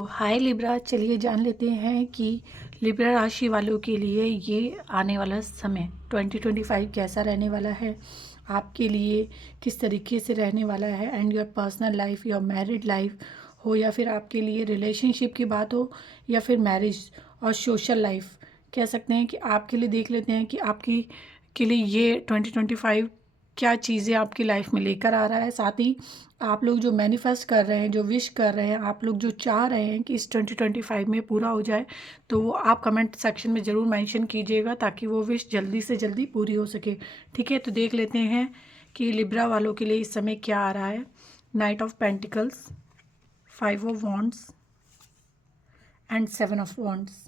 हाय Libra, चलिए जान लेते हैं कि लिब्रा राशि वालों के लिए ये आने वाला समय 2025 कैसा रहने वाला है, आपके लिए किस तरीके से रहने वाला है। And your personal life, your married life हो या फिर आपके लिए रिलेशनशिप की बात हो या फिर मैरिज और सोशल लाइफ, कह सकते हैं कि आपके लिए देख लेते हैं कि आपकी के लिए ये 2025 क्या चीज़ें आपकी लाइफ में लेकर आ रहा है। साथ ही आप लोग जो मैनिफेस्ट कर रहे हैं, जो विश कर रहे हैं, आप लोग जो चाह रहे हैं कि इस 2025 में पूरा हो जाए, तो वो आप कमेंट सेक्शन में ज़रूर मेंशन कीजिएगा ताकि वो विश जल्दी से जल्दी पूरी हो सके। ठीक है, तो देख लेते हैं कि लिब्रा वालों के लिए इस समय क्या आ रहा है। Night of pentacles, 5 of wands and 7 of wands.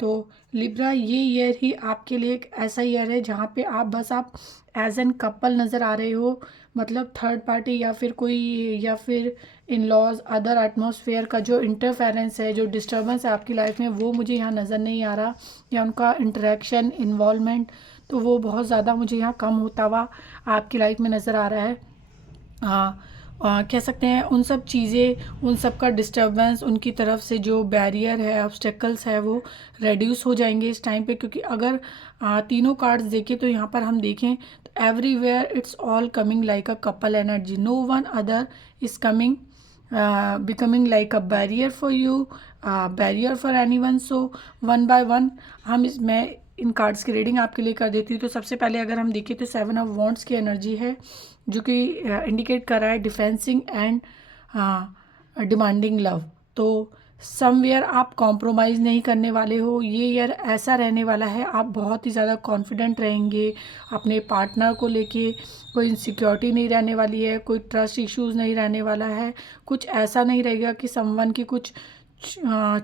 तो लिब्रा, ये ईयर ही आपके लिए एक ऐसा ईयर है जहाँ पे आप एज एन कपल नज़र आ रहे हो। मतलब थर्ड पार्टी या फिर कोई, या फिर इन लॉज, अदर एटमॉस्फेयर का जो इंटरफेरेंस है, जो डिस्टर्बेंस है आपकी लाइफ में, वो मुझे यहाँ नज़र नहीं आ रहा। या उनका इंटरेक्शन, इन्वॉल्वमेंट, तो वो बहुत ज़्यादा मुझे यहाँ कम होता हुआ आपकी लाइफ में नज़र आ रहा है। कह सकते हैं उन सब चीज़ें, उन सब का डिस्टर्बेंस, उनकी तरफ से जो बैरियर है, ऑब्स्टेकल्स है, वो रेड्यूस हो जाएंगे इस टाइम पे। क्योंकि अगर तीनों कार्ड्स देखें तो यहाँ पर हम देखें तो everywhere it's all coming like a couple energy. No one other is coming becoming like a barrier for you, barrier for anyone. So one by one मैं इन कार्ड्स की रीडिंग आपके लिए कर देती हूँ। तो सबसे पहले अगर हम देखें तो 7 ऑफ वॉन्ड्स की एनर्जी है, जो कि इंडिकेट कर रहा है डिफेंसिंग एंड डिमांडिंग लव। तो समवेयर आप कॉम्प्रोमाइज़ नहीं करने वाले हो। ये ईयर ऐसा रहने वाला है, आप बहुत ही ज़्यादा कॉन्फिडेंट रहेंगे अपने पार्टनर को लेके। कोई इनसिक्योरिटी नहीं रहने वाली है, कोई ट्रस्ट इश्यूज़ नहीं रहने वाला है। कुछ ऐसा नहीं रहेगा कि समवन की कुछ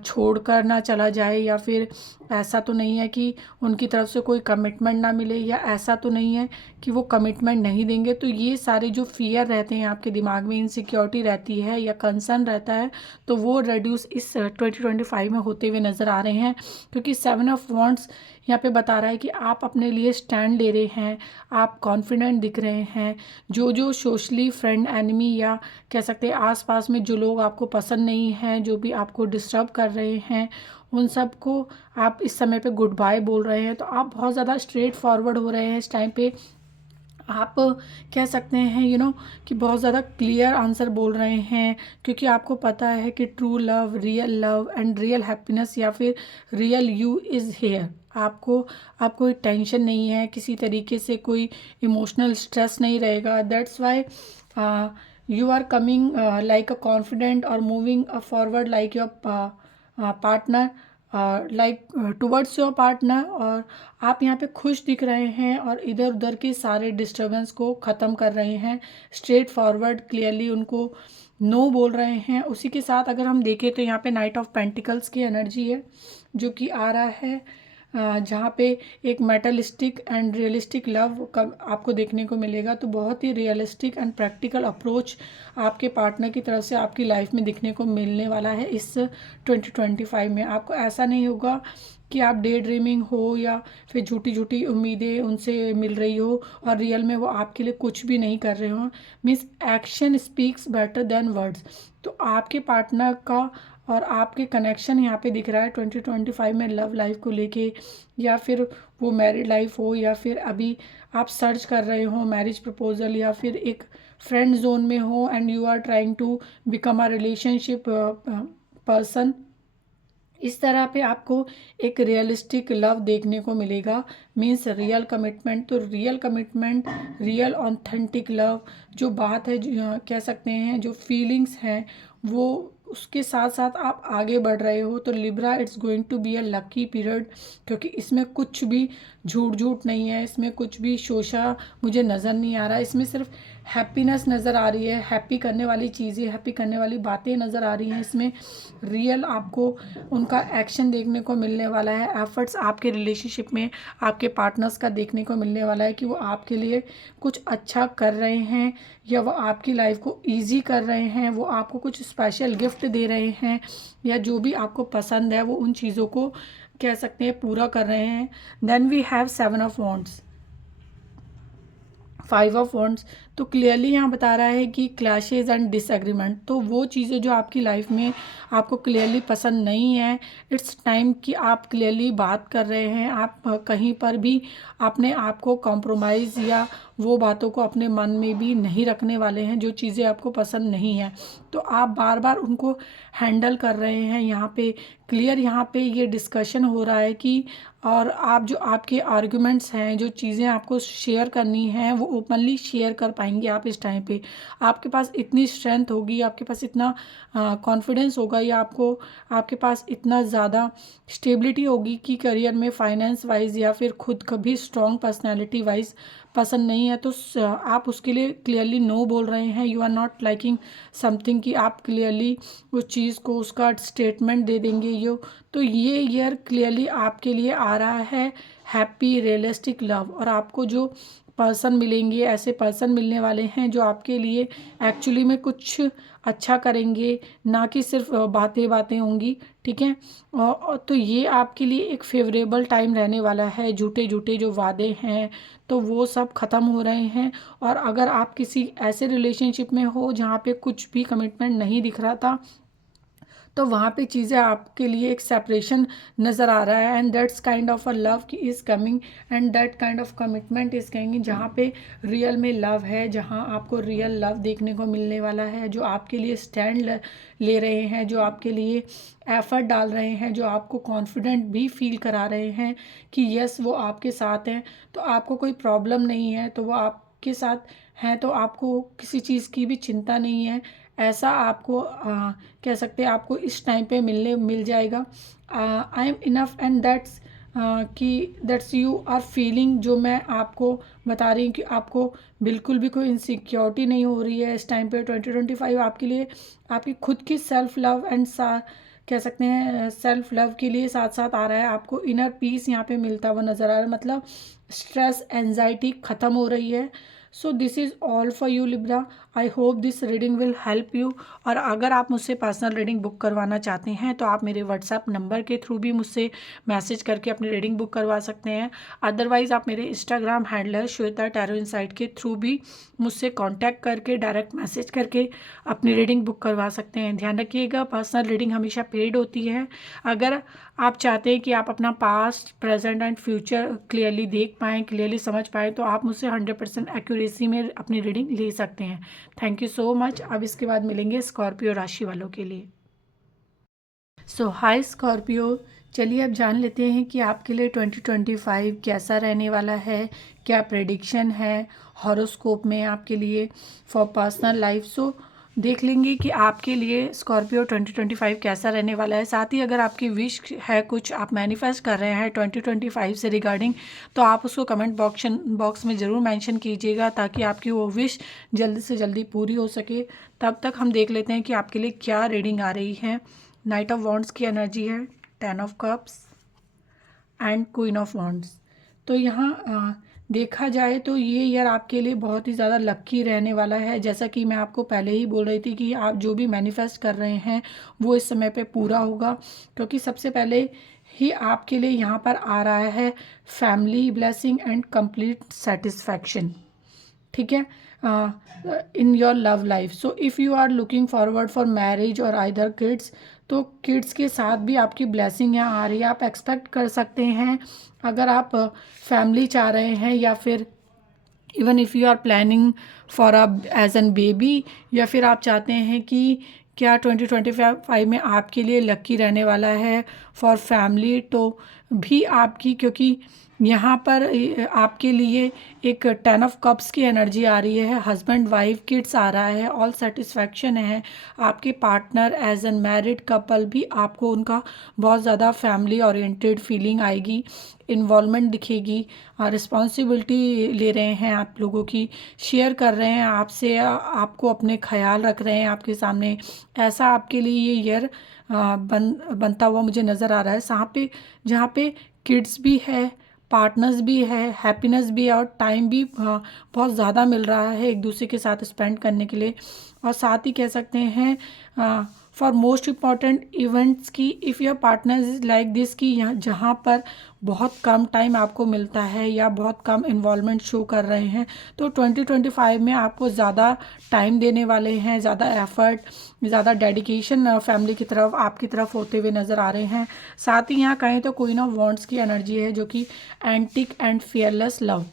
छोड़ कर ना चला जाए, या फिर ऐसा तो नहीं है कि उनकी तरफ से कोई कमिटमेंट ना मिले, या ऐसा तो नहीं है कि वो कमिटमेंट नहीं देंगे। तो ये सारे जो फियर रहते हैं आपके दिमाग में, इनसिक्योरिटी रहती है या कंसर्न रहता है, तो वो रेड्यूस इस 2025 में होते हुए नज़र आ रहे हैं। क्योंकि 7 ऑफ वॉन्ड्स यहाँ पे बता रहा है कि आप अपने लिए स्टैंड ले रहे हैं, आप कॉन्फिडेंट दिख रहे हैं। जो सोशली फ्रेंड, एनिमी, या कह सकते हैं आसपास में जो लोग आपको पसंद नहीं हैं, जो भी आपको डिस्टर्ब कर रहे हैं, उन सब को आप इस समय पे गुड बाय बोल रहे हैं। तो आप बहुत ज़्यादा स्ट्रेट फॉरवर्ड हो रहे हैं इस टाइम पे। आप कह सकते हैं कि बहुत ज़्यादा क्लियर आंसर बोल रहे हैं, क्योंकि आपको पता है कि true love and real happiness, या फिर रियल यू इज़ हेयर। आप कोई टेंशन नहीं है, किसी तरीके से कोई इमोशनल स्ट्रेस नहीं रहेगा। That's why you are coming like a confident और moving forward like your partner, like towards your partner. और आप यहाँ पे खुश दिख रहे हैं और इधर उधर के सारे डिस्टर्बेंस को ख़त्म कर रहे हैं। स्ट्रेट फॉरवर्ड क्लियरली उनको नो बोल रहे हैं। उसी के साथ अगर हम देखें तो यहाँ पे नाइट ऑफ पेंटिकल्स की एनर्जी है, जो कि आ रहा है जहाँ पे एक मेटलिस्टिक एंड रियलिस्टिक लव का आपको देखने को मिलेगा। तो बहुत ही रियलिस्टिक एंड प्रैक्टिकल अप्रोच आपके पार्टनर की तरफ से आपकी लाइफ में दिखने को मिलने वाला है इस 2025 में। आपको ऐसा नहीं होगा कि आप डे ड्रीमिंग हो, या फिर झूठी झूठी उम्मीदें उनसे मिल रही हो और रियल में वो आपके लिए कुछ भी नहीं कर रहे हो। Means action speaks better than words. तो आपके पार्टनर का और आपके कनेक्शन यहाँ पे दिख रहा है 2025 में, लव लाइफ को लेके, या फिर वो मैरिड लाइफ हो, या फिर अभी आप सर्च कर रहे हो मैरिज प्रपोजल, या फिर एक फ्रेंड जोन में हो and you are trying to become a relationship person. इस तरह पे आपको एक रियलिस्टिक लव देखने को मिलेगा। Means real commitment. तो real commitment, real authentic love, जो बात है, जो कह सकते हैं जो फीलिंग्स हैं, वो उसके साथ साथ आप आगे बढ़ रहे हो। तो Libra, it's going to be a lucky period, क्योंकि इसमें कुछ भी झूठ नहीं है, इसमें कुछ भी शोशा मुझे नज़र नहीं आ रहा। इसमें सिर्फ हैप्पीनेस नज़र आ रही है, हैप्पी करने वाली चीज़ें, हैप्पी करने वाली बातें नज़र आ रही हैं। इसमें रियल आपको उनका एक्शन देखने को मिलने वाला है। एफर्ट्स आपके रिलेशनशिप में आपके पार्टनर्स का देखने को मिलने वाला है कि वो आपके लिए कुछ अच्छा कर रहे हैं, या वो आपकी लाइफ को इजी कर रहे हैं, वो आपको कुछ स्पेशल गिफ्ट दे रहे हैं, या जो भी आपको पसंद है वो उन चीज़ों को कह सकते हैं पूरा कर रहे हैं। Then we have 7 of wands, 5 of wands. तो क्लियरली यहाँ बता रहा है कि क्लैशेज एंड डिसएग्रीमेंट, तो वो चीज़ें जो आपकी लाइफ में आपको क्लियरली पसंद नहीं है, इट्स टाइम कि आप क्लियरली बात कर रहे हैं। आप कहीं पर भी अपने आप को कॉम्प्रोमाइज़ या वो बातों को अपने मन में भी नहीं रखने वाले हैं जो चीज़ें आपको पसंद नहीं है, तो आप बार बार उनको हैंडल कर रहे हैं। यहाँ पे क्लियर, यहाँ पे ये डिस्कशन हो रहा है कि और आप जो आपके आर्गुमेंट्स हैं, जो चीज़ें आपको शेयर करनी हैं, वो ओपनली शेयर कर पाएंगे आप इस टाइम पे। आपके पास इतनी स्ट्रेंथ होगी, आपके पास इतना कॉन्फिडेंस होगा, या आपके पास इतना ज़्यादा स्टेबिलिटी होगी कि करियर में फाइनेंस वाइज या फिर खुद कभी स्ट्रॉन्ग पर्सनैलिटी वाइज पसंद नहीं है, तो आप उसके लिए क्लियरली नो बोल रहे हैं। You are not liking something, कि आप क्लियरली उस चीज़ को उसका स्टेटमेंट दे देंगे। तो ये ईयर क्लियरली आपके लिए आ रहा है हैप्पी रियलिस्टिक लव, और आपको जो पर्सन मिलेंगे, ऐसे पर्सन मिलने वाले हैं जो आपके लिए एक्चुअली में कुछ अच्छा करेंगे, ना कि सिर्फ बातें बातें होंगी। ठीक है, तो ये आपके लिए एक फेवरेबल टाइम रहने वाला है। झूठे झूठे जो वादे हैं तो वो सब ख़त्म हो रहे हैं। और अगर आप किसी ऐसे रिलेशनशिप में हो जहाँ पे कुछ भी कमिटमेंट नहीं दिख रहा था, तो वहाँ पे चीज़ें आपके लिए एक सेपरेशन नज़र आ रहा है, and that's kind of a love की is coming, and that kind of commitment is coming, जहाँ पे रियल में लव है, जहाँ आपको रियल लव देखने को मिलने वाला है, जो आपके लिए स्टैंड ले रहे हैं, जो आपके लिए एफर्ट डाल रहे हैं, जो आपको कॉन्फिडेंट भी फील करा रहे हैं कि यस वो आपके साथ हैं, तो आपको कोई प्रॉब्लम नहीं है, तो वो आपके साथ हैं, तो आपको किसी चीज़ की भी चिंता नहीं है। ऐसा आपको कह सकते हैं आपको इस टाइम पे मिल जाएगा। I am enough, and that's कि दैट्स यू आर फीलिंग, जो मैं आपको बता रही हूँ कि आपको बिल्कुल भी कोई इनसिक्योरिटी नहीं हो रही है इस टाइम पे। 2025 आपके लिए आपकी खुद की सेल्फ लव एंड कह सकते हैं सेल्फ लव के लिए साथ साथ आ रहा है। आपको इनर पीस यहाँ पे मिलता हुआ नज़र आ रहा है, मतलब स्ट्रेस एंजाइटी ख़त्म हो रही है। So this is all for you Libra, I hope this reading will help you. और अगर आप मुझसे पर्सनल रीडिंग बुक करवाना चाहते हैं तो आप मेरे व्हाट्सएप नंबर के थ्रू भी मुझसे मैसेज करके अपनी रीडिंग बुक करवा सकते हैं। अदरवाइज़ आप मेरे Instagram handler Shweta tarot insight के थ्रू भी मुझसे कांटेक्ट करके डायरेक्ट मैसेज करके अपनी रीडिंग बुक करवा सकते हैं। ध्यान रखिएगा, पर्सनल रीडिंग हमेशा पेड होती है। अगर आप चाहते हैं कि आप अपना past, present and future clearly देख पाएँ, क्लियरली समझ पाएँ, तो आप मुझसे 100% एक्यूरेसी में अपनी रीडिंग ले सकते हैं। Thank you so much. अब इसके बाद मिलेंगे स्कॉर्पियो राशि वालों के लिए। सो हाय स्कॉर्पियो, चलिए अब जान लेते हैं कि आपके लिए 2025 कैसा रहने वाला है, क्या प्रेडिक्शन है हॉरोस्कोप में आपके लिए फॉर पर्सनल लाइफ। सो देख लेंगे कि आपके लिए स्कॉर्पियो 2025 कैसा रहने वाला है। साथ ही अगर आपकी विश है, कुछ आप मैनिफेस्ट कर रहे हैं 2025 से रिगार्डिंग, तो आप उसको कमेंट बॉक्स में ज़रूर मेंशन कीजिएगा, ताकि आपकी वो विश जल्दी से जल्दी पूरी हो सके। तब तक हम देख लेते हैं कि आपके लिए क्या रीडिंग आ रही है। नाइट ऑफ वॉन्ड्स की एनर्जी है, 10 of cups and queen of wands. तो यहाँ देखा जाए तो ये ईयर आपके लिए बहुत ही ज़्यादा लक्की रहने वाला है। जैसा कि मैं आपको पहले ही बोल रही थी कि आप जो भी मैनिफेस्ट कर रहे हैं वो इस समय पे पूरा होगा, क्योंकि सबसे पहले ही आपके लिए यहाँ पर आ रहा है family blessing and complete satisfaction. ठीक है, in your love life. So if you are looking forward for marriage और आइदर किड्स, तो किड्स के साथ भी आपकी ब्लेसिंग यहाँ आ रही है। आप एक्सपेक्ट कर सकते हैं, अगर आप फैमिली चाह रहे हैं, या फिर even if you are planning for as an baby, या फिर आप चाहते हैं कि क्या 2025 में आपके लिए लक्की रहने वाला है फॉर फैमिली, तो भी आपकी, क्योंकि यहाँ पर आपके लिए एक 10 ऑफ कप्स की एनर्जी आ रही है, हस्बैंड वाइफ किड्स आ रहा है, ऑल सेटिस्फैक्शन है। आपके partner as an married couple भी आपको उनका बहुत ज़्यादा फैमिली ओरिएंटेड फीलिंग आएगी, इन्वॉल्वमेंट दिखेगी, रिस्पॉन्सिबिलिटी ले रहे हैं आप लोगों की, शेयर कर रहे हैं आपसे, आपको अपने ख्याल रख रहे हैं आपके सामने। ऐसा आपके लिए ये ईयर बनता हुआ मुझे नज़र आ रहा है, जहाँ पे किड्स भी है, पार्टनर्स भी है, हैप्पीनेस भी है, और टाइम भी बहुत ज़्यादा मिल रहा है एक दूसरे के साथ स्पेंड करने के लिए। और साथ ही कह सकते हैं फॉर मोस्ट इम्पॉर्टेंट इवेंट्स की if your partner is like this कि यहाँ जहाँ पर बहुत कम टाइम आपको मिलता है या बहुत कम इन्वॉल्वमेंट शो कर रहे हैं, तो 2025 में आपको ज़्यादा टाइम देने वाले हैं, ज़्यादा एफर्ट, ज़्यादा डेडिकेशन फैमिली की तरफ आपकी तरफ होते हुए नज़र आ रहे हैं। साथ ही यहाँ कहें तो क्वीन ऑफ वॉन्ड्स की एनर्जी है जो कि एंटिक एंड फियरलेस लव,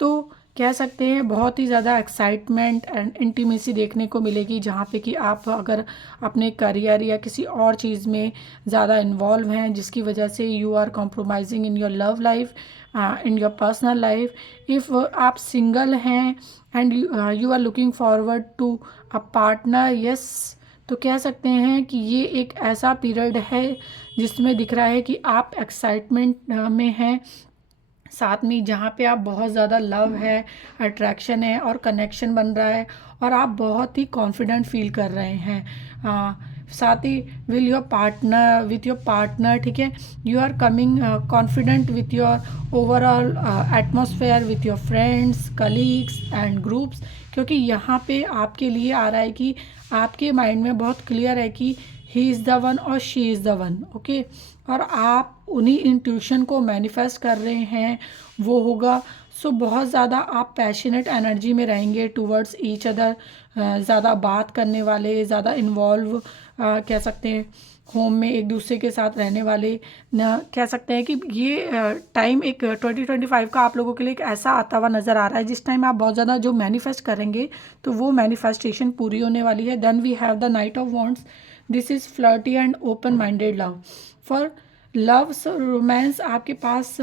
तो कह सकते हैं बहुत ही ज़्यादा एक्साइटमेंट एंड इंटीमेसी देखने को मिलेगी, जहाँ पे कि आप अगर अपने करियर या किसी और चीज़ में ज़्यादा इन्वॉल्व हैं जिसकी वजह से you are compromising in your love life, in your personal life. If आप सिंगल हैं and you are looking forward to a partner, yes, तो कह सकते हैं कि ये एक ऐसा पीरियड है जिसमें दिख रहा है कि आप एक्साइटमेंट में हैं, साथ में जहाँ पे आप बहुत ज़्यादा लव है, अट्रैक्शन है और कनेक्शन बन रहा है और आप बहुत ही कॉन्फिडेंट फील कर रहे हैं। साथ ही will your partner with your partner, ठीक है, you are coming confident with your overall atmosphere with your friends, colleagues and groups, क्योंकि यहाँ पे आपके लिए आ रहा है कि आपके माइंड में बहुत क्लियर है कि ही इज़ द वन और she is the one, okay, और आप उन्हीं इंट्यूशन को मैनिफेस्ट कर रहे हैं, वो होगा। सो बहुत ज़्यादा आप पैशनेट एनर्जी में रहेंगे टूवर्ड्स ईच अदर, ज़्यादा बात करने वाले, ज़्यादा इन्वॉल्व कह सकते हैं, होम में एक दूसरे के साथ रहने वाले न, कह सकते हैं कि ये टाइम एक 2025 का आप लोगों के लिए एक ऐसा आता हुआ नज़र आ रहा है जिस टाइम आप बहुत ज़्यादा जो मैनिफेस्ट करेंगे तो वो मैनिफेस्टेशन पूरी होने वाली है। Then we have the knight of wands, this is flirty and open minded love. For love romance आपके पास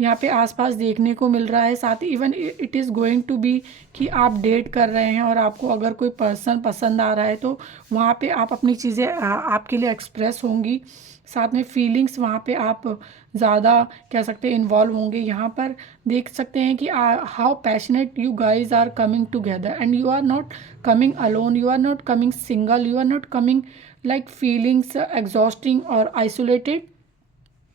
यहाँ पे आसपास देखने को मिल रहा है। साथ ही even it is going to be कि आप डेट कर रहे हैं और आपको अगर कोई पर्सन पसंद आ रहा है तो वहाँ पे आप अपनी चीज़ें आपके लिए एक्सप्रेस होंगी। साथ में फीलिंग्स वहाँ पे आप ज़्यादा कह सकते हैं इन्वॉल्व होंगे। यहाँ पर देख सकते हैं कि how passionate you guys are coming together and you are not coming alone, you are not coming single, you are not coming like feelings exhausting और आइसोलेटेड।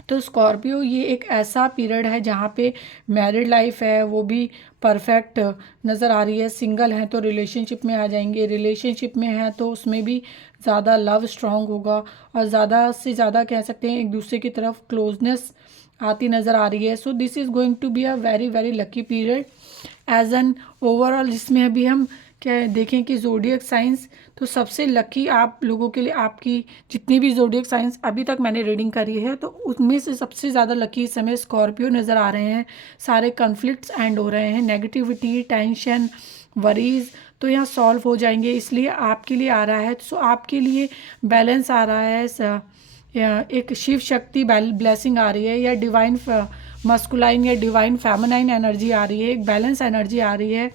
तो स्कॉर्पियो ये एक ऐसा पीरियड है जहाँ पे मैरिड लाइफ है वो भी परफेक्ट नज़र आ रही है। सिंगल हैं तो रिलेशनशिप में आ जाएंगे, रिलेशनशिप में हैं तो उसमें भी ज़्यादा लव स्ट्रॉन्ग होगा और ज़्यादा से ज़्यादा कह सकते हैं एक दूसरे की तरफ क्लोजनेस आती नज़र आ रही है। So this is going to be a very very lucky period as an overall. जिसमें अभी हम क्या देखें कि ज़ोडिएक साइंस, तो सबसे लकी आप लोगों के लिए आपकी जितनी भी ज़ोडिएक साइंस अभी तक मैंने रीडिंग करी है तो उनमें से सबसे ज़्यादा लकी इस समय स्कॉर्पियो नज़र आ रहे हैं। सारे कन्फ्लिक्ट्स एंड हो रहे हैं, नेगेटिविटी, टेंशन, वरीज तो यहाँ सॉल्व हो जाएंगे, इसलिए आपके लिए आ रहा है। सो आपके लिए बैलेंस आ रहा है, एक शिव शक्ति ब्लेसिंग आ रही है या डिवाइन मस्कुलाइन या डिवाइन फेमिनाइन एनर्जी आ रही है, एक बैलेंस एनर्जी आ रही है।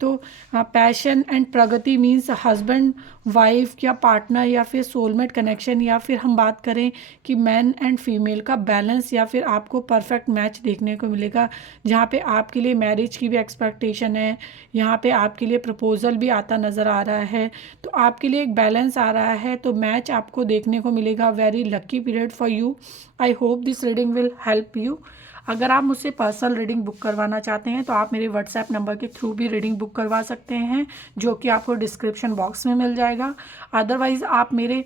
तो passion and Pragati means husband wife या पार्टनर या फिर सोलमेट कनेक्शन, या फिर हम बात करें कि मैन एंड फीमेल का बैलेंस या फिर आपको परफेक्ट मैच देखने को मिलेगा जहाँ पे आपके लिए मैरिज की भी एक्सपेक्टेशन है, यहाँ पे आपके लिए प्रपोजल भी आता नज़र आ रहा है। तो आपके लिए एक बैलेंस आ रहा है, तो मैच आपको देखने को मिलेगा। Very lucky period for you. I hope this reading will help you. अगर आप मुझसे पर्सनल रीडिंग बुक करवाना चाहते हैं तो आप मेरे व्हाट्सएप नंबर के थ्रू भी रीडिंग बुक करवा सकते हैं, जो कि आपको डिस्क्रिप्शन बॉक्स में मिल जाएगा। अदरवाइज़ आप मेरे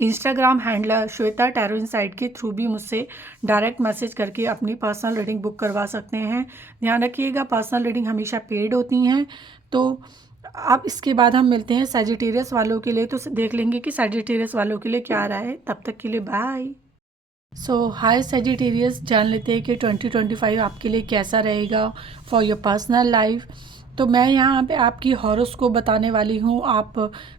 Instagram handler Shweta tarot insight के थ्रू भी मुझसे डायरेक्ट मैसेज करके अपनी पर्सनल रीडिंग बुक करवा सकते हैं। ध्यान रखिएगा, पर्सनल रीडिंग हमेशा पेड होती हैं। तो अब इसके बाद हम मिलते हैं सैजिटेरियस वालों के लिए, तो देख लेंगे कि सैजिटेरियस वालों के लिए क्या आ रहा है। तब तक के लिए बाय। सो हाय सैजिटेरियस, जान लेते हैं कि 2025 आपके लिए कैसा रहेगा फॉर योर पर्सनल लाइफ। तो मैं यहाँ पे आपकी हॉरोस्कोप बताने वाली हूँ। आप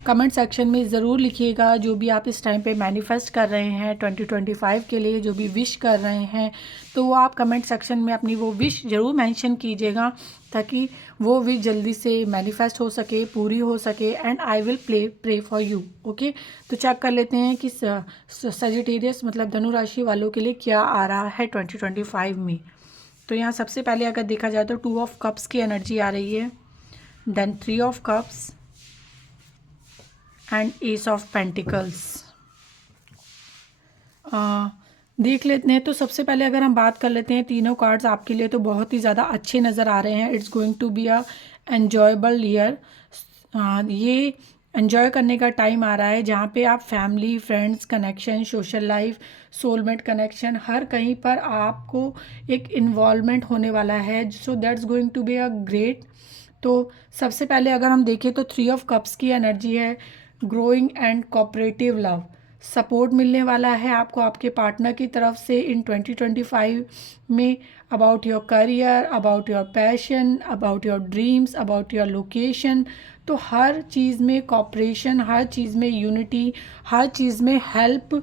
कमेंट सेक्शन में ज़रूर लिखिएगा जो भी आप इस टाइम पे मैनिफेस्ट कर रहे हैं 2025 के लिए, जो भी विश कर रहे हैं, तो वो आप कमेंट सेक्शन में अपनी वो विश ज़रूर मेंशन कीजिएगा ताकि वो विश जल्दी से मैनिफेस्ट हो सके, पूरी हो सके, and I will pray for you. Okay, तो चेक कर लेते हैं कि सैजिटेरियस मतलब धनु राशि वालों के लिए क्या आ रहा है 2025 में। तो यहाँ सबसे पहले अगर देखा जाए तो 2 ऑफ कप्स की एनर्जी आ रही है, then 3 of cups and ace of pentacles. देख लेते हैं। तो सबसे पहले अगर हम बात कर लेते हैं, तीनों कार्ड्स आपके लिए तो बहुत ही ज़्यादा अच्छे नज़र आ रहे हैं। It's going to be a enjoyable year. ये एन्जॉय करने का टाइम आ रहा है, जहाँ पे आप family, friends, connection, social life, soulmate connection, हर कहीं पर आपको एक इन्वॉल्वमेंट होने वाला है। So that's going to be a great. तो सबसे पहले अगर हम देखें तो 3 ऑफ कप्स की एनर्जी है, growing and cooperative love. Support मिलने वाला है आपको आपके पार्टनर की तरफ से इन 2025 में, about your career, about your passion, about your dreams, about your location. तो हर चीज़ में कॉपरेशन, हर चीज़ में यूनिटी, हर चीज़ में हेल्प,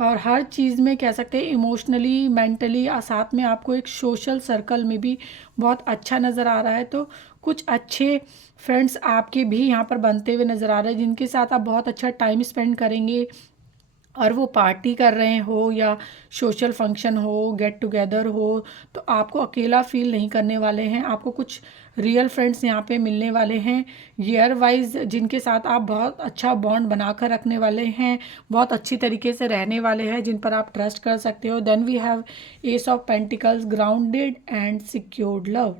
और हर चीज़ में कह सकते हैं इमोशनली, मेंटली, साथ में आपको एक सोशल सर्कल में भी बहुत अच्छा नज़र आ रहा है। तो कुछ अच्छे फ्रेंड्स आपके भी यहाँ पर बनते हुए नज़र आ रहे हैं, जिनके साथ आप बहुत अच्छा टाइम स्पेंड करेंगे, और वो पार्टी कर रहे हो या सोशल फंक्शन हो, गेट टुगेदर हो, तो आपको अकेला फील नहीं करने वाले हैं। आपको कुछ रियल फ्रेंड्स यहाँ पे मिलने वाले हैं, ईयर वाइज, जिनके साथ आप बहुत अच्छा बॉन्ड बनाकर रखने वाले हैं, बहुत अच्छी तरीके से रहने वाले हैं, जिन पर आप ट्रस्ट कर सकते हो। Then we have ace of pentacles, grounded and secured love.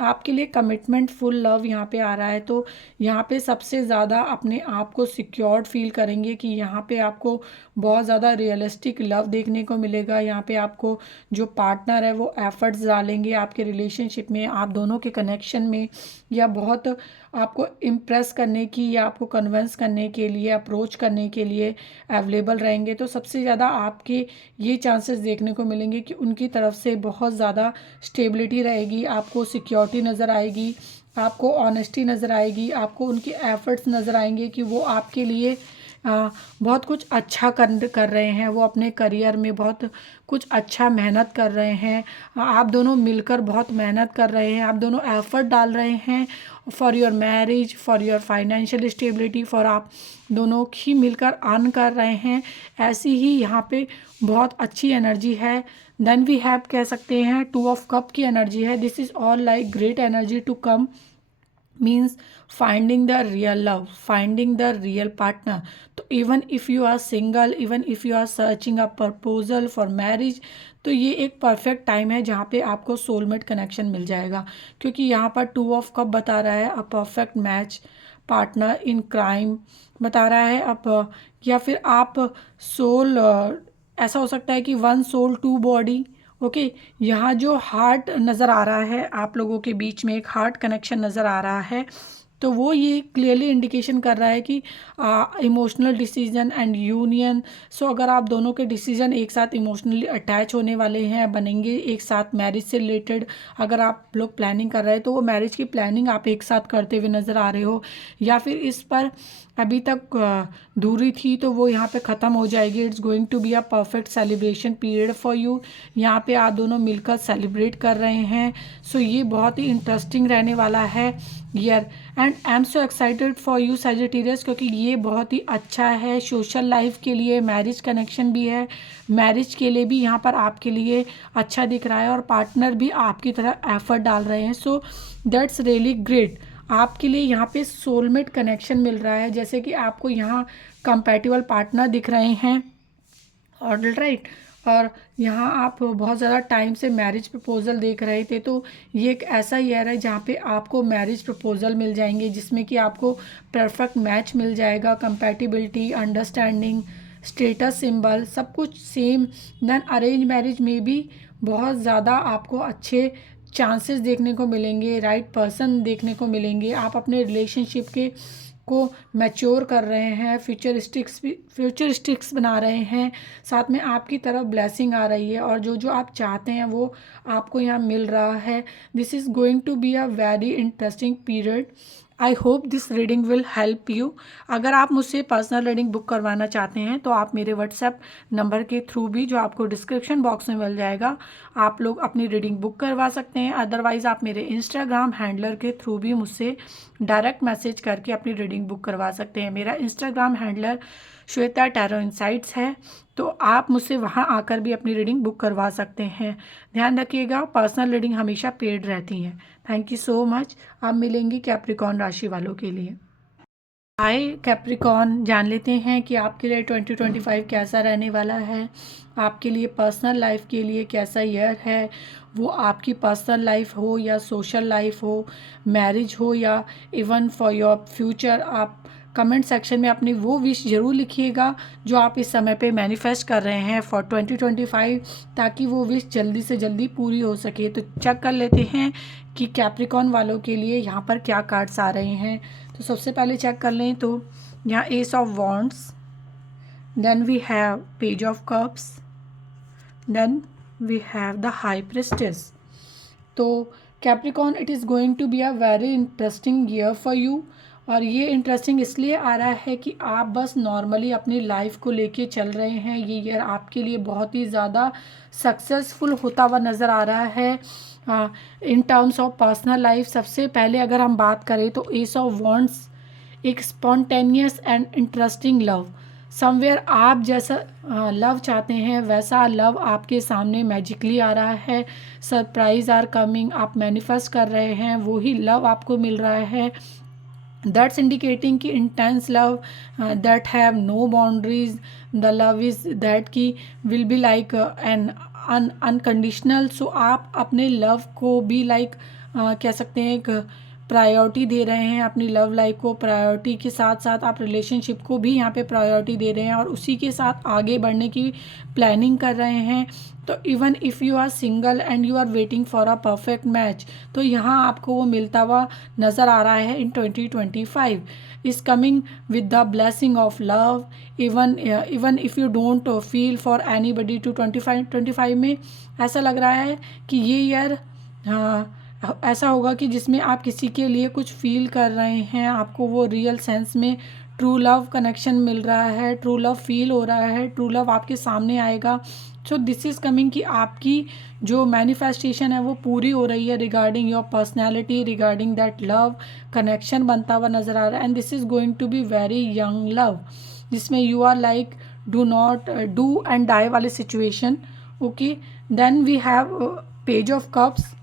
आपके लिए कमिटमेंट फुल लव यहाँ पे आ रहा है। तो यहाँ पे सबसे ज़्यादा अपने आप को सिक्योर्ड फील करेंगे कि यहाँ पे आपको बहुत ज़्यादा रियलिस्टिक लव देखने को मिलेगा। यहाँ पे आपको जो पार्टनर है वो एफर्ट्स डालेंगे आपके रिलेशनशिप में, आप दोनों के कनेक्शन में, या बहुत आपको इम्प्रेस करने की या आपको कन्विंस करने के लिए, अप्रोच करने के लिए अवेलेबल रहेंगे। तो सबसे ज़्यादा आपके ये चांसेस देखने को मिलेंगे कि उनकी तरफ से बहुत ज़्यादा स्टेबिलिटी रहेगी, आपको सिक्योरिटी नज़र आएगी, आपको ऑनेस्टी नज़र आएगी, आपको उनके एफर्ट्स नज़र आएंगे कि वो आपके लिए बहुत कुछ अच्छा कर रहे हैं, वो अपने करियर में बहुत कुछ अच्छा मेहनत कर रहे हैं, आप दोनों मिलकर बहुत मेहनत कर रहे हैं, आप दोनों एफर्ट डाल रहे हैं for your marriage, for your financial stability, for आप दोनों ही मिलकर अर्न कर रहे हैं। ऐसी ही यहाँ पे बहुत अच्छी एनर्जी है। देन वी हैव कह सकते हैं 2 ऑफ कप की एनर्जी है। This is all like great energy to come, means finding the real love, finding the real partner. तो even if you are single, even if you are searching a proposal for marriage, तो ये एक perfect time है जहाँ पे आपको soulmate connection मिल जाएगा, क्योंकि यहाँ पर 2 ऑफ कप बता रहा है अ perfect match, partner in crime बता रहा है। अब या फिर आप सोल, ऐसा हो सकता है कि 1 सोल 2 बॉडी। ओके, यहाँ जो हार्ट नज़र आ रहा है, आप लोगों के बीच में एक हार्ट कनेक्शन नज़र आ रहा है, तो वो ये क्लियरली इंडिकेशन कर रहा है कि इमोशनल डिसीजन एंड यूनियन। सो अगर आप दोनों के डिसीजन एक साथ इमोशनली अटैच होने वाले हैं, बनेंगे एक साथ मैरिज से रिलेटेड, अगर आप लोग प्लानिंग कर रहे हैं तो वो मैरिज की प्लानिंग आप एक साथ करते हुए नज़र आ रहे हो, या फिर इस पर अभी तक दूरी थी तो वो यहाँ पे ख़त्म हो जाएगी। It's going to be a perfect celebration period for you. यहाँ पे आप दोनों मिलकर सेलिब्रेट कर रहे हैं। सो ये बहुत ही इंटरेस्टिंग रहने वाला है year, and I am so excited for you Sagittarius, क्योंकि ये बहुत ही अच्छा है सोशल लाइफ के लिए, मैरिज कनेक्शन भी है, मैरिज के लिए भी यहाँ पर आपके लिए अच्छा दिख रहा है, और पार्टनर भी आपकी तरह एफर्ट डाल रहे हैं। So that's really great. आपके लिए यहाँ पे सोलमेट कनेक्शन मिल रहा है, जैसे कि आपको यहाँ कंपैटिबल पार्टनर दिख रहे हैं, और राइट, और यहाँ आप बहुत ज़्यादा टाइम से मैरिज प्रपोजल देख रहे थे, तो ये एक ऐसा ईयर है जहाँ पे आपको मैरिज प्रपोजल मिल जाएंगे, जिसमें कि आपको परफेक्ट मैच मिल जाएगा, कंपैटिबिलिटी, अंडरस्टैंडिंग, स्टेटस सिंबल, सब कुछ सेम। देन अरेंज मैरिज में भी बहुत ज़्यादा आपको अच्छे चांसेस देखने को मिलेंगे, राइट पर्सन देखने को मिलेंगे, आप अपने रिलेशनशिप के को मैच्योर कर रहे हैं, फ्यूचरिस्टिक्स बना रहे हैं, साथ में आपकी तरफ ब्लेसिंग आ रही है, और जो जो आप चाहते हैं वो आपको यहाँ मिल रहा है। This is going to be a very interesting period. I hope this reading will help you. अगर आप मुझसे पर्सनल रीडिंग बुक करवाना चाहते हैं तो आप मेरे व्हाट्सएप नंबर के थ्रू भी, जो आपको डिस्क्रिप्शन बॉक्स में मिल जाएगा, आप लोग अपनी रीडिंग बुक करवा सकते हैं। अदरवाइज़ आप मेरे इंस्टाग्राम हैंडलर के थ्रू भी मुझसे डायरेक्ट मैसेज करके अपनी रीडिंग बुक करवा सकते हैं। मेरा Instagram handler Shweta tarot insights है, तो आप मुझसे वहां आकर भी अपनी रीडिंग बुक करवा सकते हैं। ध्यान रखिएगा, पर्सनल रीडिंग हमेशा पेड रहती हैं। Thank you so much. अब मिलेंगी कैप्रिकॉन राशि वालों के लिए। हाय कैप्रिकॉन, जान लेते हैं कि आपके लिए 2025 कैसा रहने वाला है, आपके लिए पर्सनल लाइफ के लिए कैसा ईयर है। वो आपकी पर्सनल लाइफ हो या सोशल लाइफ हो, मैरिज हो या इवन फॉर योर फ्यूचर, आप कमेंट सेक्शन में अपनी वो विश ज़रूर लिखिएगा जो आप इस समय पे मैनिफेस्ट कर रहे हैं फॉर 2025, ताकि वो विश जल्दी से जल्दी पूरी हो सके। तो चेक कर लेते हैं कि कैप्रिकॉर्न वालों के लिए यहाँ पर क्या कार्ड्स आ रहे हैं। तो सबसे पहले चेक कर लें तो यहाँ ace of wands, then we have page of cups, then we have the high priestess. तो Capricorn, it is going to be a very interesting year for you. और ये इंटरेस्टिंग इसलिए आ रहा है कि आप बस नॉर्मली अपनी लाइफ को लेके चल रहे हैं। ये ईयर आपके लिए बहुत ही ज़्यादा सक्सेसफुल होता हुआ नज़र आ रहा है in terms of personal life. सबसे पहले अगर हम बात करें तो एस ऑफ वॉन्ड्स एक spontaneous and interesting love, somewhere आप जैसा लव चाहते हैं वैसा लव आपके सामने मैजिकली आ रहा है। सरप्राइज आर कमिंग, आप मैनिफेस्ट कर रहे हैं, वही लव आपको मिल रहा है। दैट्स इंडिकेटिंग कि intense love that have no boundaries, the love is that की will be like an unconditional. So आप अपने लव को भी लाइक कह सकते हैं एक प्रायोरिटी दे रहे हैं, अपनी लव लाइफ को प्रायोरिटी के साथ साथ आप रिलेशनशिप को भी यहाँ पे प्रायोरिटी दे रहे हैं और उसी के साथ आगे बढ़ने की प्लानिंग कर रहे हैं। तो even if you are single and you are waiting for a perfect match, तो यहाँ आपको वो मिलता हुआ नज़र आ रहा है in 2025 is coming with the blessing of love. Even if you don't feel for anybody to 25 में ऐसा लग रहा है कि ये ईयर ऐसा होगा कि जिसमें आप किसी के लिए कुछ फील कर रहे हैं, आपको वो रियल सेंस में ट्रू लव कनेक्शन मिल रहा है, ट्रू लव फील हो रहा है, ट्रू लव आपके सामने आएगा। सो दिस इज़ कमिंग कि आपकी जो मैनिफेस्टेशन है वो पूरी हो रही है regarding your personality, regarding that love connection बनता हुआ नज़र आ रहा है। And this is going to be very young love, जिसमें you are like do not do and die वाली सिचुएशन। Okay, then we have page of cups,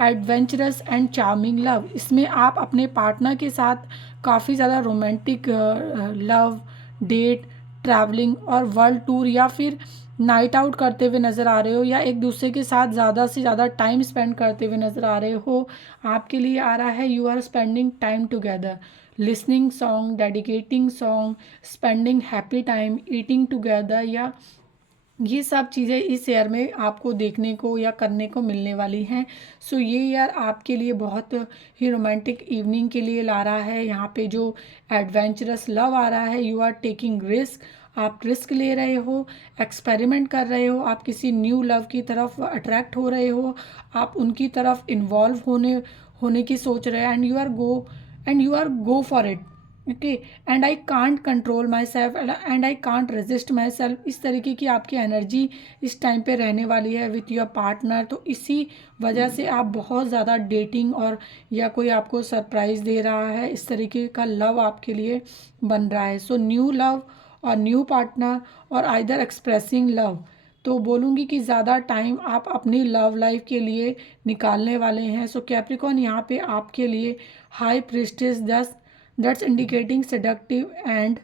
adventurous and charming love. इसमें आप अपने पार्टनर के साथ काफ़ी ज़्यादा रोमांटिक लव, डेट, ट्रैवलिंग और वर्ल्ड टूर या फिर नाइट आउट करते हुए नज़र आ रहे हो, या एक दूसरे के साथ ज़्यादा से ज़्यादा टाइम स्पेंड करते हुए नज़र आ रहे हो। आपके लिए आ रहा है you are spending time together, listening song, dedicating song, spending happy time, eating together, या ये सब चीज़ें इस ईयर में आपको देखने को या करने को मिलने वाली हैं। सो ये ईयर आपके लिए बहुत ही रोमांटिक इवनिंग के लिए ला रहा है। यहाँ पे जो एडवेंचरस लव आ रहा है, यू आर टेकिंग रिस्क, आप रिस्क ले रहे हो, एक्सपेरिमेंट कर रहे हो, आप किसी न्यू लव की तरफ अट्रैक्ट हो रहे हो, आप उनकी तरफ इन्वॉल्व होने की सोच रहे हैं। And you are go for it. Okay, and I can't control myself and I can't resist myself. इस तरीके की आपकी एनर्जी इस टाइम पे रहने वाली है विथ योर पार्टनर। तो इसी वजह से आप बहुत ज़्यादा डेटिंग और या कोई आपको सरप्राइज़ दे रहा है, इस तरीके का लव आपके लिए बन रहा है। सो न्यू लव और न्यू पार्टनर और आइदर एक्सप्रेसिंग लव। तो बोलूँगी कि ज़्यादा टाइम आप अपनी लव लाइफ के लिए निकालने वाले हैं। सो कैप्रिकॉर्न, यहाँ पे आपके लिए high priestess that's indicating seductive and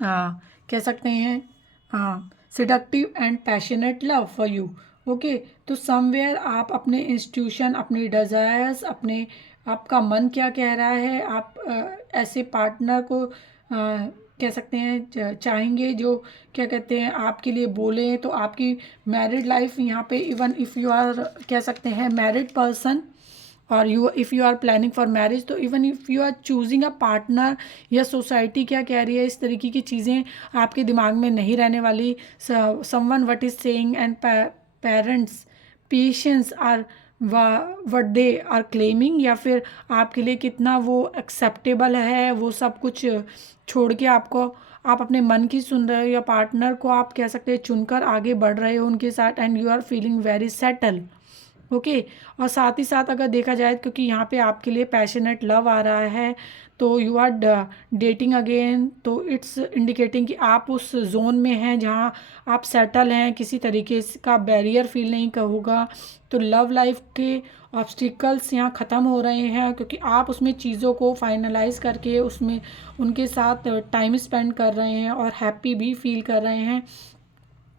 कह सकते हैं seductive and passionate love for you. Okay, तो समवेयर आप अपने इंस्टीट्यूशन, अपनी डिज़ायर्स, अपने आपका मन क्या कह रहा है, आप ऐसे पार्टनर को कह सकते हैं चाहेंगे जो क्या कहते हैं आपके लिए बोले। तो आपकी मैरिड लाइफ यहाँ पे, इवन इफ़ यू आर कह सकते हैं मैरिड पर्सन और if you are planning for marriage, तो even if you are choosing a partner, या सोसाइटी क्या कह रही है, इस तरीके की चीज़ें आपके दिमाग में नहीं रहने वाली। Someone what is saying and parents patience are what they are claiming, या फिर आपके लिए कितना वो एक्सेप्टेबल है, वो सब कुछ छोड़ के आप अपने मन की सुन रहे हो, या पार्टनर को आप कह सकते हैं चुनकर आगे बढ़ रहे हो उनके साथ, and you are feeling very settle. Okay, और साथ ही साथ अगर देखा जाए, क्योंकि यहाँ पे आपके लिए पैशनेट लव आ रहा है, तो यू आर डेटिंग अगेन, तो इट्स इंडिकेटिंग कि आप उस जोन में हैं जहाँ आप सेटल हैं, किसी तरीके का बैरियर फील नहीं होगा। तो लव लाइफ के ऑब्स्टिकल्स यहाँ ख़त्म हो रहे हैं, क्योंकि आप उसमें चीज़ों को फाइनलाइज करके उसमें उनके साथ टाइम स्पेंड कर रहे हैं और हैप्पी भी फील कर रहे हैं।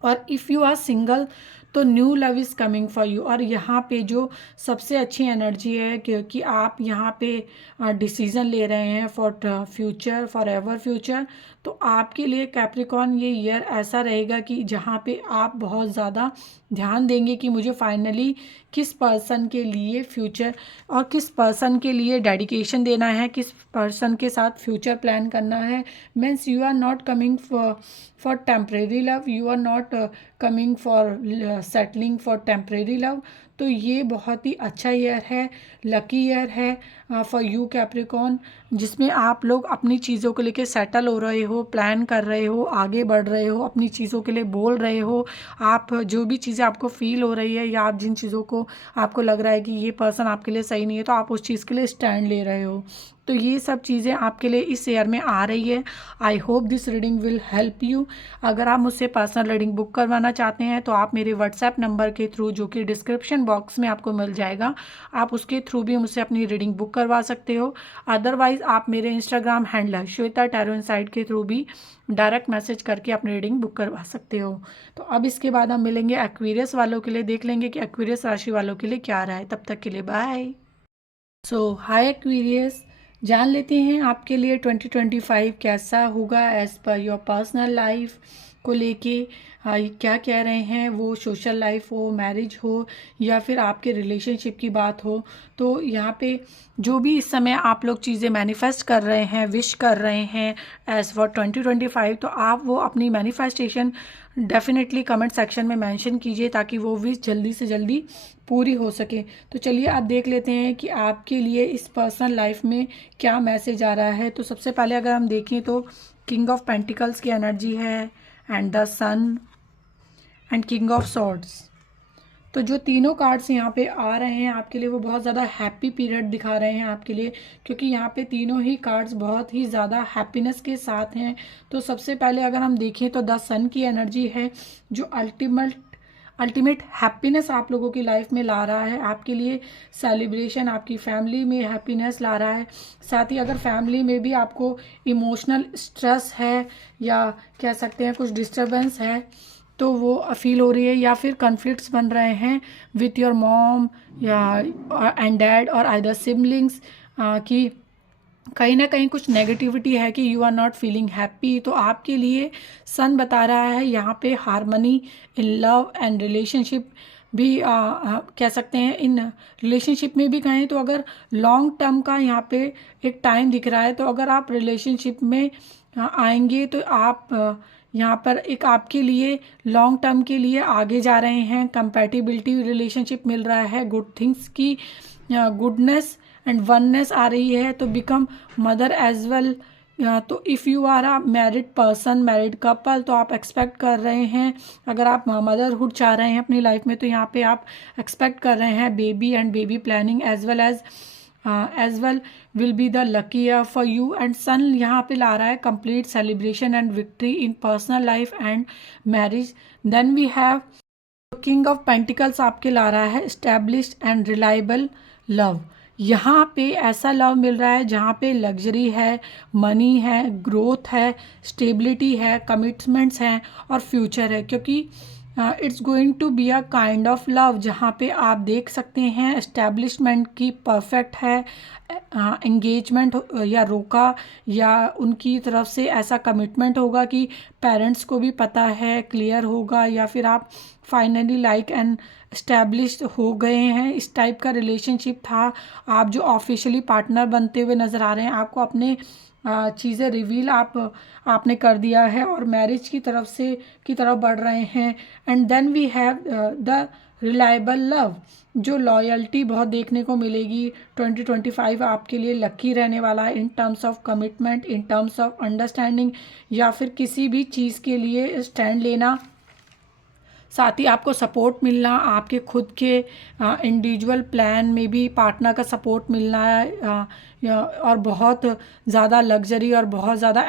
और इफ़ यू आर सिंगल तो new love is coming for you. और यहाँ पे जो सबसे अच्छी एनर्जी है क्योंकि आप यहाँ पे डिसीज़न ले रहे हैं for future, for ever future. तो आपके लिए कैप्रिकॉर्न ये ईयर ऐसा रहेगा कि जहाँ पे आप बहुत ज़्यादा ध्यान देंगे कि मुझे फाइनली किस पर्सन के लिए फ्यूचर और किस पर्सन के लिए डेडिकेशन देना है, किस पर्सन के साथ फ्यूचर प्लान करना है। Means you are not coming for temporary love, you are not coming for settling for temporary love. तो ये बहुत ही अच्छा ईयर है, लकी ईयर है फॉर यू कैप्रिकॉर्न, जिसमें आप लोग अपनी चीज़ों को लेके सेटल हो रहे हो, प्लान कर रहे हो, आगे बढ़ रहे हो, अपनी चीज़ों के लिए बोल रहे हो। आप जो भी चीज़ें आपको फील हो रही है या आप जिन चीज़ों को आपको लग रहा है कि ये पर्सन आपके लिए सही नहीं है, तो आप उस चीज़ के लिए स्टैंड ले रहे हो। तो ये सब चीज़ें आपके लिए इस ईयर में आ रही है। आई hope this reading will help you. अगर आप मुझसे पर्सनल रीडिंग बुक करवाना चाहते हैं तो आप मेरे व्हाट्सएप नंबर के थ्रू, जो कि डिस्क्रिप्शन बॉक्स में आपको मिल जाएगा, आप उसके थ्रू भी मुझसे अपनी रीडिंग बुक करवा सकते हो। अदरवाइज़ आप मेरे Instagram handler Shweta tarot insight के थ्रू भी डायरेक्ट मैसेज करके अपनी रीडिंग बुक करवा सकते हो। तो अब इसके बाद हम मिलेंगे एक्वेरियस वालों के लिए, देख लेंगे कि एक्वेरियस राशि वालों के लिए क्या रहा है। तब तक के लिए बाय। सो हाय एक्वेरियस, जान लेते हैं आपके लिए 2025 कैसा होगा as per your personal life को लेके। क्या कह रहे हैं, वो सोशल लाइफ हो, मैरिज हो या फिर आपके रिलेशनशिप की बात हो। तो यहाँ पे जो भी इस समय आप लोग चीज़ें मैनिफेस्ट कर रहे हैं, विश कर रहे हैं एज फॉर 2025, तो आप वो अपनी मैनिफेस्टेशन डेफिनेटली कमेंट सेक्शन में मेंशन कीजिए ताकि वो विश जल्दी से जल्दी पूरी हो सके। तो चलिए आप देख लेते हैं कि आपके लिए इस पर्सनल लाइफ में क्या मैसेज आ रहा है। तो सबसे पहले अगर हम देखें तो किंग ऑफ पेंटिकल्स की एनर्जी है and the sun and king of swords. तो जो तीनों कार्ड्स यहाँ पे आ रहे हैं आपके लिए वो बहुत ज़्यादा हैप्पी पीरियड दिखा रहे हैं आपके लिए, क्योंकि यहाँ पे तीनों ही कार्ड्स बहुत ही ज़्यादा हैप्पीनेस के साथ हैं। तो सबसे पहले अगर हम देखें तो द सन की एनर्जी है जो अल्टीमेट हैप्पीनेस आप लोगों की लाइफ में ला रहा है, आपके लिए सेलिब्रेशन, आपकी फैमिली में हैप्पीनेस ला रहा है। साथ ही अगर फैमिली में भी आपको इमोशनल स्ट्रेस है या कह सकते हैं कुछ डिस्टर्बेंस है तो वो फील हो रही है, या फिर कॉन्फ्लिक्ट्स बन रहे हैं विथ योर मॉम या एंड डैड और अदर सिबलिंग्स की कहीं ना कहीं कुछ नेगेटिविटी है कि you are not feeling happy. तो आपके लिए सन बता रहा है यहाँ पे harmony in love and relationship भी कह सकते हैं। इन रिलेशनशिप में भी कहें तो अगर लॉन्ग टर्म का यहाँ पे एक टाइम दिख रहा है, तो अगर आप रिलेशनशिप में आएंगे तो आप यहाँ पर एक आपके लिए लॉन्ग टर्म के लिए आगे जा रहे हैं। कंपैटिबिलिटी रिलेशनशिप मिल रहा है, गुड थिंग्स की गुडनेस एंड वननेस आ रही है। तो बिकम मदर एज वेल। तो if you are a married person, married couple, तो आप एक्सपेक्ट कर रहे हैं, अगर आप मदरहुड चाह रहे हैं अपनी लाइफ में तो यहाँ पे आप एक्सपेक्ट कर रहे हैं baby and baby planning as well will be the lucky year for you. And sun यहाँ पे ला रहा है complete celebration and victory in personal life and marriage. Then we have king of pentacles आपके ला रहा है एस्टैब्लिश्ड एंड रिलायबल लव। यहाँ पे ऐसा लव मिल रहा है जहाँ पे लग्जरी है, मनी है, ग्रोथ है, स्टेबिलिटी है, कमिटमेंट्स हैं और फ्यूचर है। क्योंकि it's going to be a kind of love जहाँ पे आप देख सकते हैं एस्टैब्लिशमेंट की परफेक्ट है, एंगेजमेंट या रोका या उनकी तरफ से ऐसा कमिटमेंट होगा कि पेरेंट्स को भी पता है, क्लियर होगा, या फिर आप फाइनली लाइक एंड इस्टेब्लिश्ड हो गए हैं। इस टाइप का रिलेशनशिप था। आप जो ऑफिशियली पार्टनर बनते हुए नज़र आ रहे हैं, आपको अपने चीज़ें रिवील आपने कर दिया है और मैरिज की तरफ बढ़ रहे हैं। And then we have the reliable love, जो लॉयल्टी बहुत देखने को मिलेगी। 2025 आपके लिए लकी रहने वाला है in terms of commitment, in terms of understanding या फिर किसी भी चीज़ के लिए स्टैंड लेना। साथ ही आपको सपोर्ट मिलना, आपके खुद के इंडिविजुअल प्लान में भी पार्टनर का सपोर्ट मिलना है और बहुत ज़्यादा लग्जरी और बहुत ज़्यादा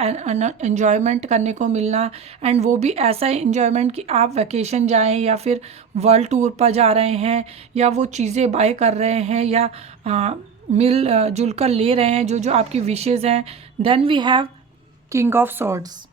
एन्जॉयमेंट करने को मिलना। एंड वो भी ऐसा एन्जॉयमेंट कि आप वैकेशन जाएं या फिर वर्ल्ड टूर पर जा रहे हैं या वो चीज़ें बाय कर रहे हैं या मिल जुल कर ले रहे हैं जो जो आपकी विशेज़ हैं। Then we have king of swords.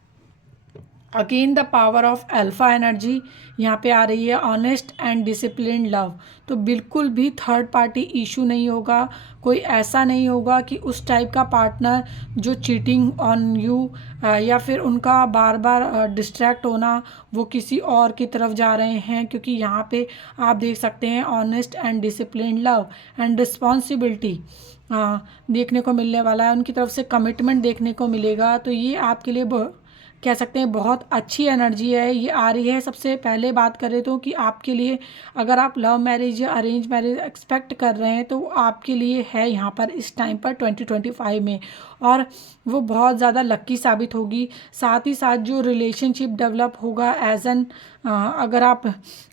Again the power of alpha energy यहाँ पे आ रही है, ऑनेस्ट एंड डिसिप्लिन लव। तो बिल्कुल भी थर्ड पार्टी इशू नहीं होगा, कोई ऐसा नहीं होगा कि उस टाइप का पार्टनर जो चीटिंग ऑन यू या फिर उनका बार बार डिस्ट्रैक्ट होना, वो किसी और की तरफ जा रहे हैं। क्योंकि यहाँ पे आप देख सकते हैं honest and discipline love and responsibility देखने को मिलने वाला है, उनकी तरफ से कमिटमेंट देखने को मिलेगा। तो ये आपके लिए कह सकते हैं बहुत अच्छी एनर्जी है ये आ रही है। सबसे पहले बात करें तो कि आपके लिए अगर आप लव मैरिज या अरेंज मैरिज एक्सपेक्ट कर रहे हैं तो आपके लिए है यहाँ पर इस टाइम पर 2025 में, और वो बहुत ज़्यादा लक्की साबित होगी। साथ ही साथ जो रिलेशनशिप डेवलप होगा एज एन अगर आप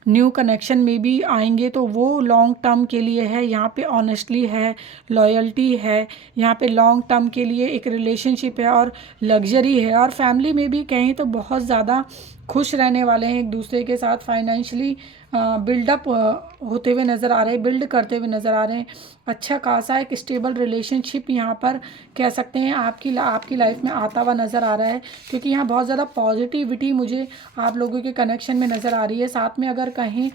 न्यू कनेक्शन में भी आएंगे तो वो लॉन्ग टर्म के लिए है। यहाँ पे ऑनेस्टली है, लॉयल्टी है, यहाँ पे लॉन्ग टर्म के लिए एक रिलेशनशिप है और लग्जरी है। और फैमिली में भी कहें तो बहुत ज़्यादा खुश रहने वाले हैं एक दूसरे के साथ, फाइनेंशियली बिल्डअप होते हुए नज़र आ रहे हैं, बिल्ड करते हुए नज़र आ रहे हैं। अच्छा खासा एक स्टेबल रिलेशनशिप यहाँ पर कह सकते हैं आपकी लाइफ में आता हुआ नज़र आ रहा है। क्योंकि यहाँ बहुत ज़्यादा पॉजिटिविटी मुझे आप लोगों के कनेक्शन में नज़र आ रही है। साथ में अगर कहें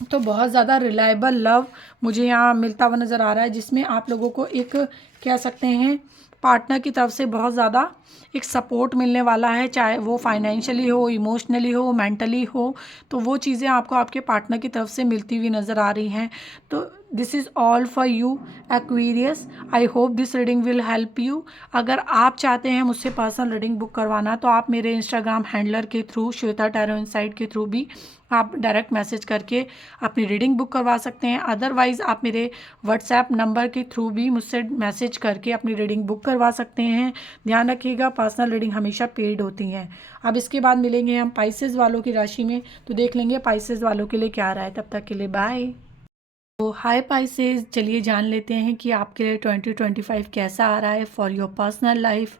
तो बहुत ज़्यादा रिलायबल लव मुझे यहाँ मिलता हुआ नज़र आ रहा है, जिसमें आप लोगों को एक कह सकते हैं पार्टनर की तरफ से बहुत ज़्यादा एक सपोर्ट मिलने वाला है, चाहे वो फाइनेंशियली हो, इमोशनली हो, मेंटली हो। तो वो चीज़ें आपको आपके पार्टनर की तरफ से मिलती हुई नज़र आ रही हैं। तो this is all for you Aquarius, I hope this reading will help you. अगर आप चाहते हैं मुझसे पर्सनल रीडिंग बुक करवाना तो आप मेरे इंस्टाग्राम हैंडलर के थ्रू, श्वेता टैरो इनसाइट के थ्रू भी आप डायरेक्ट मैसेज करके अपनी रीडिंग बुक करवा सकते हैं। अदरवाइज़ आप मेरे व्हाट्सएप नंबर के थ्रू भी मुझसे मैसेज करके अपनी रीडिंग बुक करवा सकते हैं। ध्यान रखिएगा पर्सनल रीडिंग हमेशा पेड होती हैं। अब इसके बाद मिलेंगे हम पाइसेस वालों की राशि में, तो देख लेंगे पाइसेस वालों के लिए क्या आ रहा है। तब तक के लिए बाय। तो हाय पाइसेस, चलिए जान लेते हैं कि आपके लिए 2025 कैसा आ रहा है फॉर योर पर्सनल लाइफ।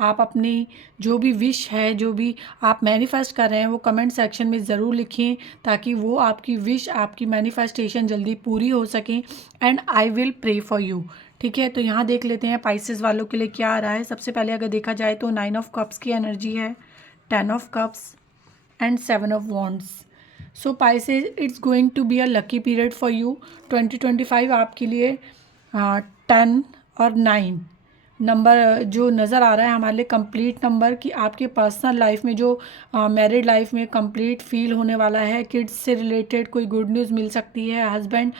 आप अपनी जो भी विश है, जो भी आप मैनिफेस्ट कर रहे हैं, वो कमेंट सेक्शन में ज़रूर लिखें ताकि वो आपकी विश, आपकी मैनिफेस्टेशन जल्दी पूरी हो सके। And I will pray for you. ठीक है, तो यहाँ देख लेते हैं पाइसेस वालों के लिए क्या आ रहा है। सबसे पहले अगर देखा जाए तो 9 ऑफ कप्स की एनर्जी है, 10 of cups and 7 of wands. So Pisces, it's going to be a lucky period for you. 2025 आपके लिए 10 और 9 नंबर जो नज़र आ रहा है हमारे लिए कंप्लीट नंबर, कि आपके पर्सनल लाइफ में जो मैरिड लाइफ में कंप्लीट फील होने वाला है। किड्स से रिलेटेड कोई गुड न्यूज़ मिल सकती है। हस्बैंड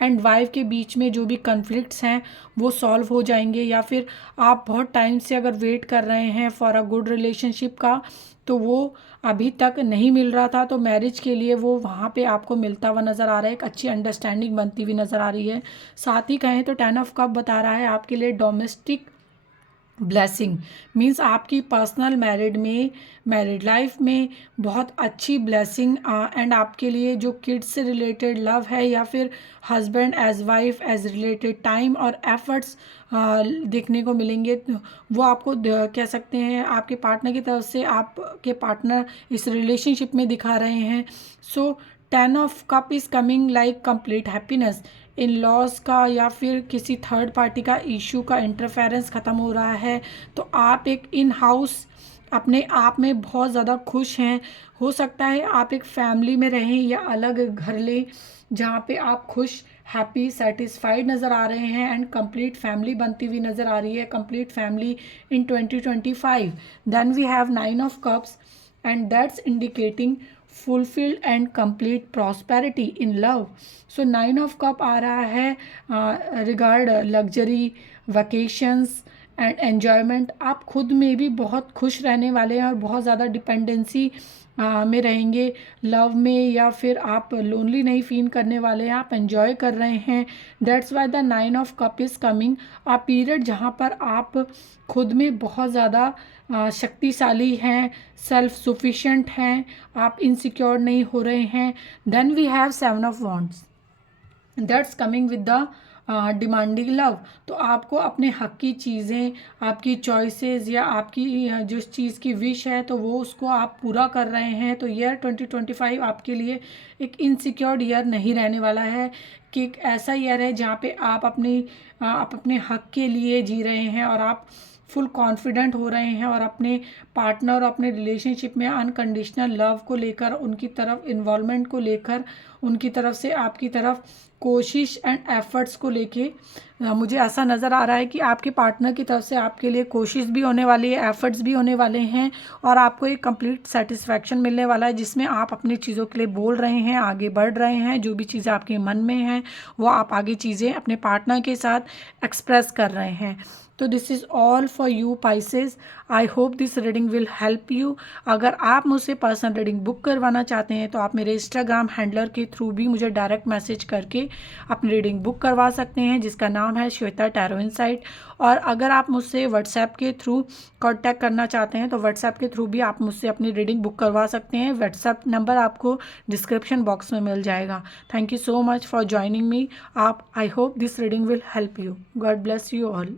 एंड वाइफ के बीच में जो भी कन्फ्लिक्ट्स हैं वो सॉल्व हो जाएंगे, या फिर आप बहुत टाइम से अगर वेट कर रहे हैं फॉर अ गुड रिलेशनशिप का तो वो अभी तक नहीं मिल रहा था, तो मैरिज के लिए वो वहाँ पे आपको मिलता हुआ नज़र आ रहा है। एक अच्छी अंडरस्टैंडिंग बनती हुई नज़र आ रही है। साथ ही कहें तो 10 ऑफ कप बता रहा है आपके लिए डोमेस्टिक ब्लेसिंग, मीन्स आपकी पर्सनल मैरिड लाइफ में बहुत अच्छी ब्लेसिंग एंड आपके लिए जो किड्स से रिलेटेड लव है या फिर husband as wife as related time और एफर्ट्स देखने को मिलेंगे। वो आपको कह सकते हैं आपके पार्टनर की तरफ से आपके पार्टनर इस रिलेशनशिप में दिखा रहे हैं। So 10 of cup is coming like complete happiness. In laws का या फिर किसी थर्ड पार्टी का इशू का इंटरफेरेंस ख़त्म हो रहा है। तो आप एक इन हाउस अपने आप में बहुत ज़्यादा खुश हैं। हो सकता है आप एक फैमिली में रहें या अलग घर लें जहाँ पे आप खुश, हैप्पी, सेटिस्फाइड नज़र आ रहे हैं एंड कंप्लीट फैमिली बनती हुई नज़र आ रही है। Complete family in 2025। Then we have 9 of cups and that's indicating fulfilled and complete prosperity in love. So 9 of cup आ रहा है regard luxury, vacations and enjoyment. आप खुद में भी बहुत खुश रहने वाले हैं और बहुत ज़्यादा डिपेंडेंसी में रहेंगे लव में, या फिर आप लोनली नहीं फील करने वाले हैं, आप एंजॉय कर रहे हैं। That's why the 9 of cup is coming a period जहाँ पर आप खुद में बहुत ज़्यादा शक्तिशाली हैं, सेल्फ सफिशिएंट हैं, आप इनसिक्योर नहीं हो रहे हैं। Then we have 7 of wands, that's coming with the demanding love. तो आपको अपने हक की चीज़ें, आपकी चॉइसेस या आपकी जिस चीज़ की विश है तो वो उसको आप पूरा कर रहे हैं। तो ईयर 2025 आपके लिए एक इनसिक्योर्ड ईयर नहीं रहने वाला है, कि एक ऐसा ईयर है जहाँ पे आप अपने हक के लिए जी रहे हैं और आप फुल कॉन्फिडेंट हो रहे हैं और अपने पार्टनर और अपने रिलेशनशिप में अनकंडीशनल लव को लेकर, उनकी तरफ इन्वॉल्वमेंट को लेकर, उनकी तरफ से आपकी तरफ कोशिश एंड एफर्ट्स को लेके मुझे ऐसा नज़र आ रहा है कि आपके पार्टनर की तरफ से आपके लिए कोशिश भी होने वाली है, एफर्ट्स भी होने वाले हैं और आपको एक कंप्लीट सेटिस्फैक्शन मिलने वाला है जिसमें आप अपनी चीज़ों के लिए बोल रहे हैं, आगे बढ़ रहे हैं। जो भी चीज़ें आपके मन में हैं वो आप आगे चीज़ें अपने पार्टनर के साथ एक्सप्रेस कर रहे हैं। तो this is all for you Pisces. I hope this reading will help you. अगर आप मुझसे पर्सनल रीडिंग बुक करवाना चाहते हैं तो आप मेरे इंस्टाग्राम हैंडलर के थ्रू भी मुझे डायरेक्ट मैसेज करके अपनी रीडिंग बुक करवा सकते हैं, जिसका नाम है श्वेता टैरो इनसाइट। और अगर आप मुझसे व्हाट्सएप के थ्रू कांटेक्ट करना चाहते हैं तो व्हाट्सएप के थ्रू भी आप मुझसे अपनी रीडिंग बुक करवा सकते हैं। व्हाट्सएप नंबर आपको डिस्क्रिप्शन बॉक्स में मिल जाएगा। Thank you so much for joining me. I hope this reading will help you. God bless you all.